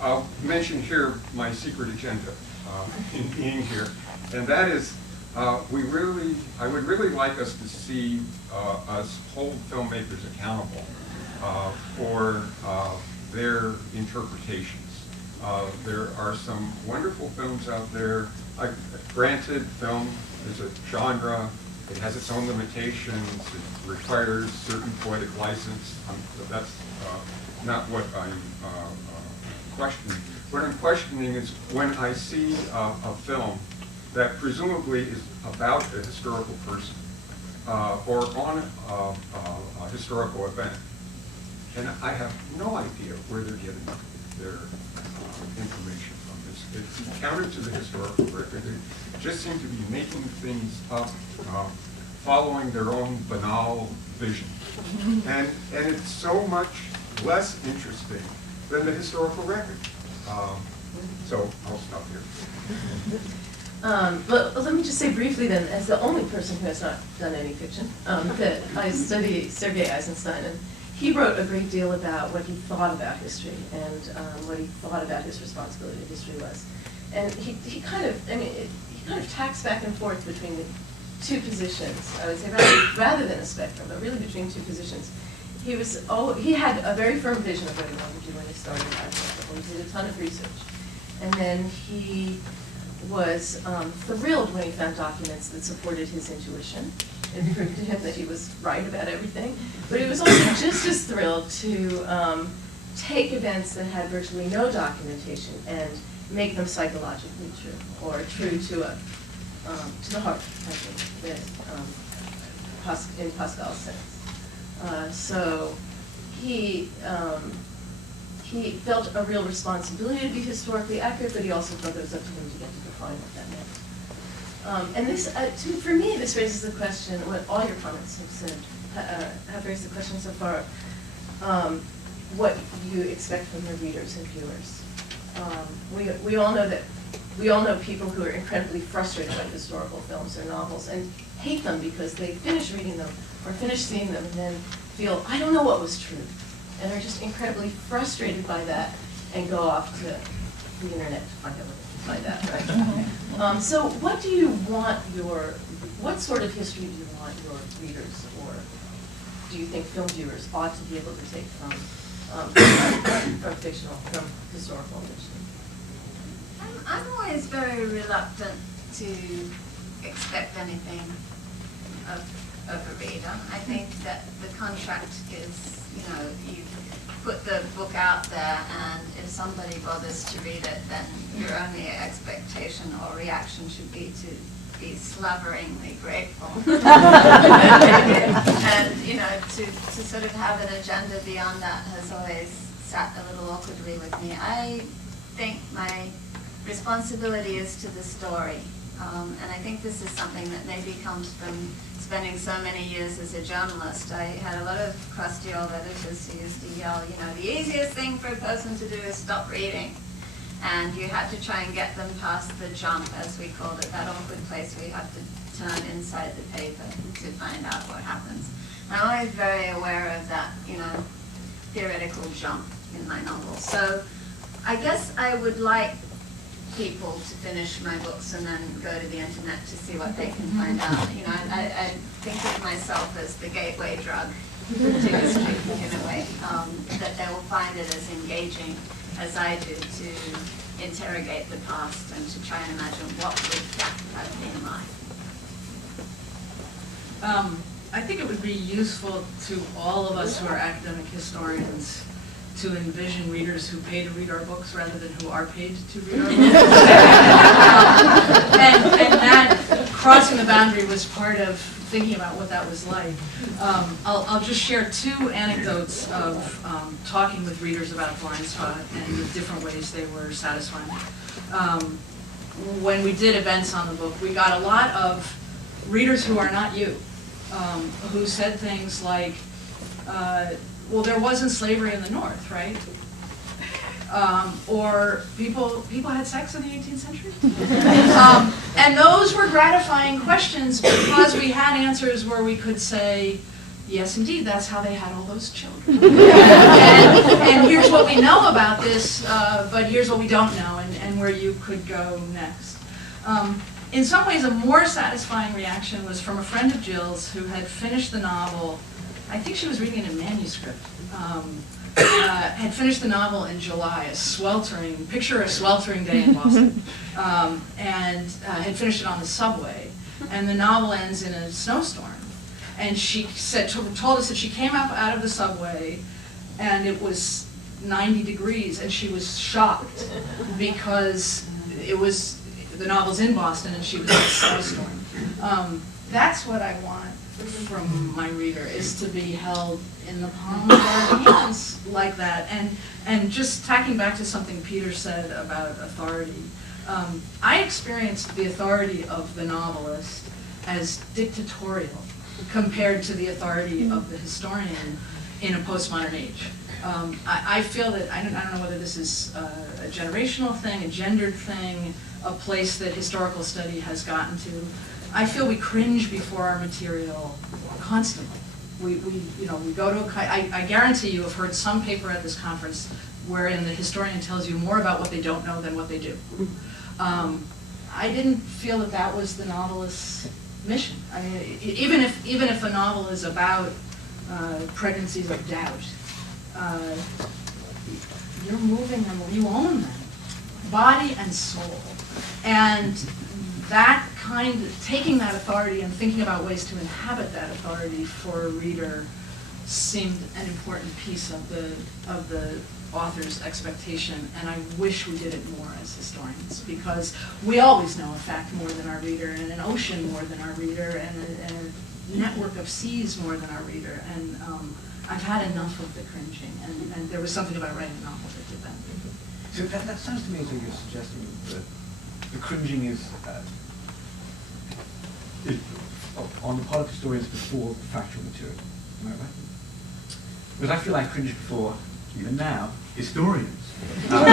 I'll mention here my secret agenda in being here, and that is I would really like us to see us hold filmmakers accountable for their interpretations. There are some wonderful films out there. Granted, film is a genre. It has its own limitations. It requires certain poetic license. That's not what I'm questioning. What I'm questioning is when I see a film that presumably is about a historical person or on a historical event, and I have no idea where they're getting their information from. It's counter to the historical record. They just seem to be making things up, following their own banal vision. And it's so much less interesting than the historical record. So I'll stop here. But let me just say briefly then, as the only person who has not done any fiction, that I study Sergei Eisenstein, and he wrote a great deal about what he thought about history and what he thought about his responsibility to history was. And he kind of tacks back and forth between the two positions, I would say, rather than a spectrum, but really between two positions. He had a very firm vision of what he wanted to do when he started Eisenstein. He did a ton of research. And then he was thrilled when he found documents that supported his intuition. It proved to him that he was right about everything. But he was also just as thrilled to take events that had virtually no documentation and make them psychologically true, or true to the heart, I think, in Pascal's sense. So he felt a real responsibility to be historically accurate, but he also felt it was up to him to get to define what that meant. And this, for me, this raises the question, what all your comments have said, have raised the question so far, what you expect from your readers and viewers. We all know people who are incredibly frustrated by historical films or novels and hate them because they finish reading them or finish seeing them and then feel, I don't know what was true, and are just incredibly frustrated by that and go off to the internet to find out what they can find out, right? So what do you want what sort of history do you want your readers, or do you think film viewers ought to be able to take from historical fiction? I'm always very reluctant to expect anything of a reader. I think that the contract is, you put the book out there, and if somebody bothers to read it, then your only expectation or reaction should be to be slaveringly grateful. And, to sort of have an agenda beyond that has always sat a little awkwardly with me. I think my responsibility is to the story. And I think this is something that maybe comes from spending so many years as a journalist. I had a lot of crusty old editors who used to yell, the easiest thing for a person to do is stop reading. And you had to try and get them past the jump, as we called it, that awkward place where you have to turn inside the paper to find out what happens. And I'm always very aware of that, theoretical jump in my novels. So I guess I would like people to finish my books and then go to the internet to see what they can find out. I think of myself as the gateway drug to history in a way, that they will find it as engaging as I do to interrogate the past and to try and imagine what would that have been like. I think it would be useful to all of us who are academic historians to envision readers who pay to read our books rather than who are paid to read our books. And that crossing the boundary was part of thinking about what that was like. I'll just share two anecdotes of talking with readers about Blind Spot and the different ways they were satisfying. When we did events on the book, we got a lot of readers who are not you, who said things like, well, there wasn't slavery in the North, right? Or people had sex in the 18th century? And those were gratifying questions because we had answers where we could say, yes, indeed, that's how they had all those children. and here's what we know about this, but here's what we don't know, and where you could go next. In some ways, a more satisfying reaction was from a friend of Jill's who had finished the novel. I think she was reading it in manuscript. Had finished the novel in July, picture a sweltering day in Boston, and had finished it on the subway. And the novel ends in a snowstorm. And she told us that she came up out of the subway and it was 90 degrees and she was shocked because the novel's in Boston and she was in a snowstorm. That's what I want from my reader, is to be held in the palm of our hands like that. And just tacking back to something Peter said about authority, I experienced the authority of the novelist as dictatorial compared to the authority of the historian in a postmodern age. I feel that, I don't know whether this is a generational thing, a gendered thing, a place that historical study has gotten to. I feel we cringe before our material constantly. We go to I guarantee you have heard some paper at this conference wherein the historian tells you more about what they don't know than what they do. I didn't feel that was the novelist's mission. I mean, even if a novel is about pregnancies of doubt, you're moving them, you own them, body and soul. And that taking that authority and thinking about ways to inhabit that authority for a reader seemed an important piece of the author's expectation, and I wish we did it more as historians, because we always know a fact more than our reader, and an ocean more than our reader, and a network of seas more than our reader, and I've had enough of the cringing, and there was something about writing a novel that did that. So that sounds to me as though you're suggesting that the cringing is on the part of historians before the factual material. Am I right? Because I feel I cringe before, even now, historians. Well,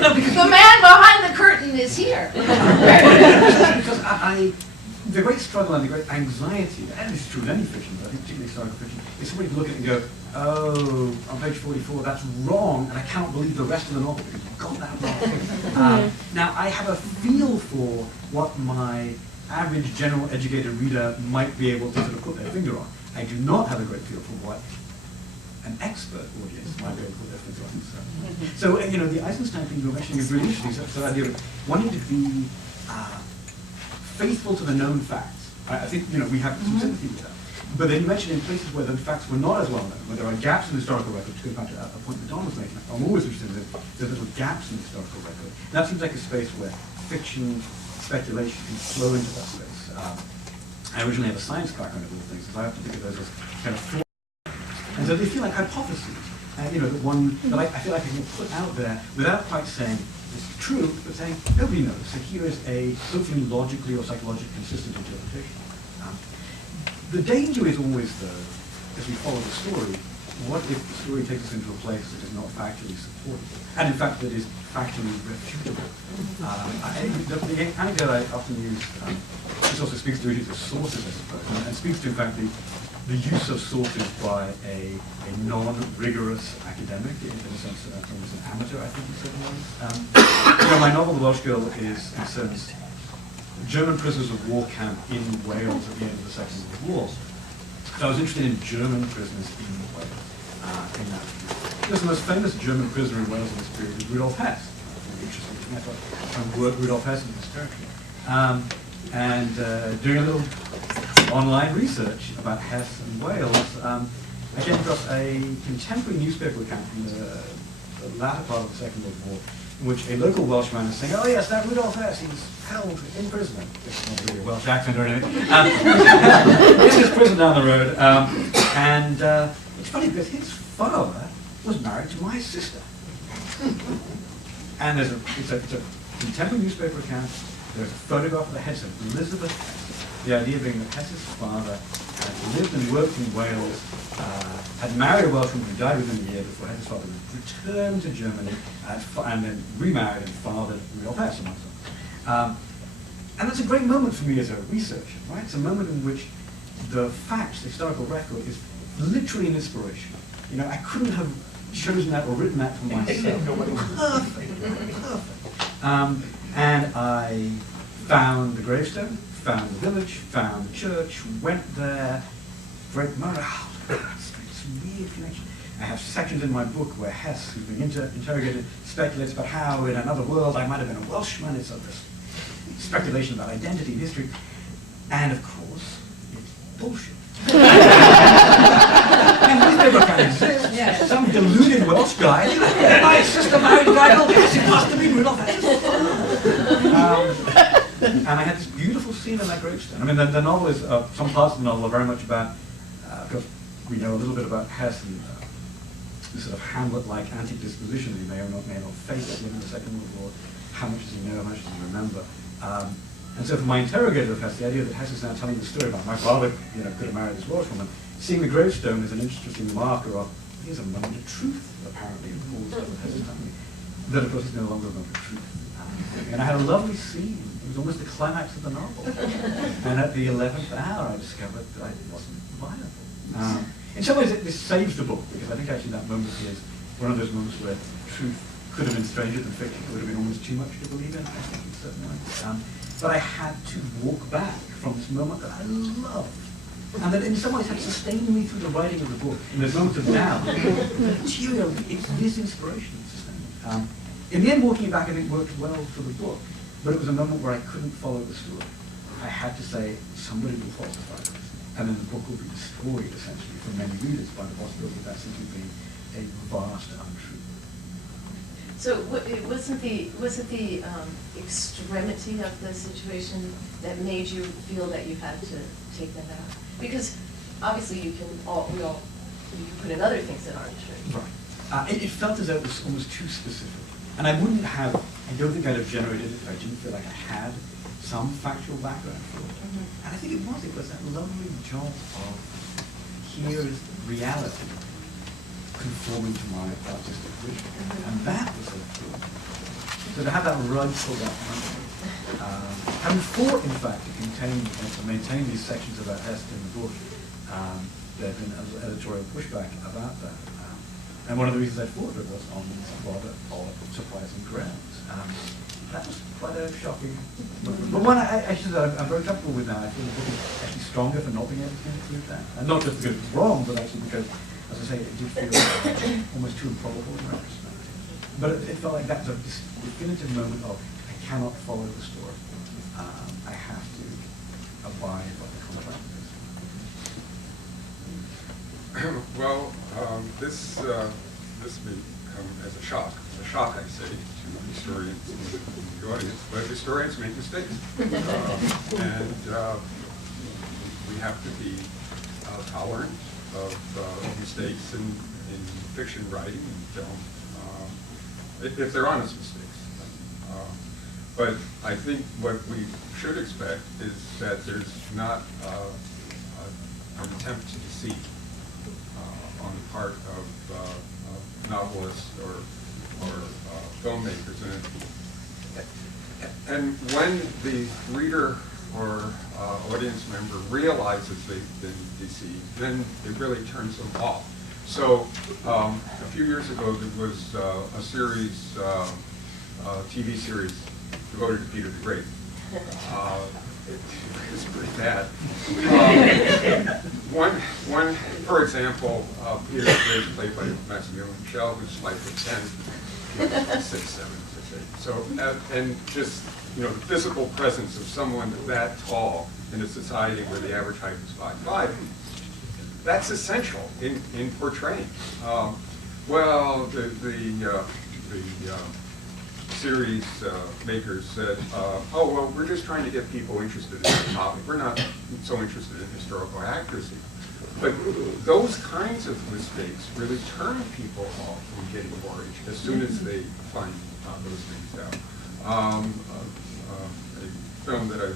no, because the man behind the curtain is here. Because the great struggle and the great anxiety, and this is true in any fiction, but I think particularly historical fiction, is somebody to look at it and go, oh, on page 44, that's wrong, and I cannot believe the rest of the novel because you got that wrong. Now, I have a feel for what my average general educated reader might be able to sort of put their finger on. I do not have a great feel for what an expert audience might be able to put their finger on. So, the Eisenstein thing you were mentioning is really interesting. So the idea of wanting to be faithful to the known facts. I think, we have some sympathy with that. But then you mentioned in places where the facts were not as well known, where there are gaps in the historical record, to go back to a point that Don was making. I'm always interested in there's little gaps in the historical record. And that seems like a space where fiction, speculation can flow into that space. I originally have a science background of all things, so I have to think of those as kind of thought. And so they feel like hypotheses, the one that I feel like I can put out there without quite saying this is true, but saying nobody knows. So here is a hopefully logically or psychologically consistent interpretation. The danger is always, though, as we follow the story, what if the story takes us into a place that is not factually supportable, and in fact that is factually refutable? The anecdote I often use, this also speaks to issues of sources, I suppose, and speaks to, in fact, the use of sources by a non-rigorous academic, in a sense, almost an amateur, I think in certain ways. My novel, The Welsh Girl, concerns German prisoners of war camp in Wales at the end of the Second World War. So I was interested in German prisoners in Wales in that period. Because the most famous German prisoner in Wales in this period is Rudolf Hess. Interesting. I thought I would work Rudolf Hess in this territory. And doing a little online research about Hess and Wales, I came across a contemporary newspaper account from the latter part of the Second World War, in which a local Welshman is saying, oh yes, that Rudolf Hess, he's held in prison. It's not really a Welsh accent or anything. In his prison down the road. And it's funny because his father was married to my sister. And it's a contemporary newspaper account. There's a photograph of the Hess of Elizabeth Hess. The idea being that Hess's father had lived and worked in Wales, had married a Welshwoman who died within a year before Hess's father returned to Germany, and then remarried and fathered Rudolf Hess, amongst them. And that's a great moment for me as a researcher, right? It's a moment in which the facts, the historical record, is literally an inspiration. You know, I couldn't have chosen that or written that for myself. Perfect, perfect. And I found the gravestone, found the village, found the church, went there, great moment. It's a weird connection. I have sections in my book where Hess, who's been interrogated, speculates about how in another world I might have been a Welshman. It's sort of this speculation about identity and history. And of course, it's bullshit. And newspaper can exist. Yeah. Some deluded Welsh guy. My sister married a guy called Hess. It must have been Rudolph Hess. And I had this beautiful scene in that gravestone. I mean, the novel is, some parts of the novel are very much about, because we know a little bit about Hess and this sort of Hamlet-like antic disposition that he may or may not face at the end of the Second World War. How much does he know? How much does he remember? And so for my interrogator of Hess, the idea that Hess is now telling the story about my father, you know, could have married this Welsh woman, seeing the gravestone is an interesting marker of, here's a moment of truth, apparently, in Paul's Hess's family. That, of course, is no longer a moment of truth. And I had a lovely scene. It was almost the climax of the novel. And at the 11th hour, I discovered that I wasn't viable. In some ways, this saves the book, because I think actually that moment is one of those moments where truth could have been stranger than fiction. It would have been almost too much to believe in, I think, in certain ways. But I had to walk back from this moment that I loved. And that in some ways had sustained me through the writing of the book. In those moments of doubt, the material, it's this inspiration that sustained me. In the end, walking back, I think, worked well for the book. But it was a moment where I couldn't follow the story. I had to say, somebody will falsify this. And then the book will be destroyed, essentially, for many readers by the possibility of that simply being a vast untruth. So wasn't the extremity of the situation that made you feel that you had to take that out? Because obviously you can put in other things that aren't true. Right. It felt as though it was almost too specific. And I don't think I'd have generated it if I didn't feel like I had some factual background for it. Mm-hmm. And I think it was that lovely job of, here is reality conforming to my artistic vision. And that was a thrill. So to have that rug pulled up under me, having fought, in fact, to maintain these sections about Hess in the book, there had been editorial pushback about that. And one of the reasons I fought for it was on rather odd, surprising grounds. That was quite a shocking moment. But one I'm very comfortable with now. I feel the book is actually stronger for not being able to include that. And not just because it's wrong, but actually because, as I say, it did feel almost too improbable in retrospect. But it felt like that was a definitive moment of, I cannot follow the story. I have to abide by the contract. Well, this may come as a shock, I say, to historians in the audience, but historians make mistakes. And we have to be tolerant of mistakes in fiction writing and film, if they're honest mistakes. But I think what we should expect is that there's not an attempt to deceive on the part of novelists or filmmakers. And when the reader or audience member realizes they've been deceived, then it really turns them off. So a few years ago, there was a series, TV series devoted to Peter the Great. It's pretty bad. One, for example, Peter the Great, played by Maximilian Schell, who's 5'10", 6'7", 6'8". So, and just, you know, the physical presence of someone that tall in a society where the average height is 5'5", that's essential in portraying. Well, the series makers said, oh, well, we're just trying to get people interested in the topic. We're not so interested in historical accuracy. But those kinds of mistakes really turn people off from getting worried as soon as they find those things out. A film that I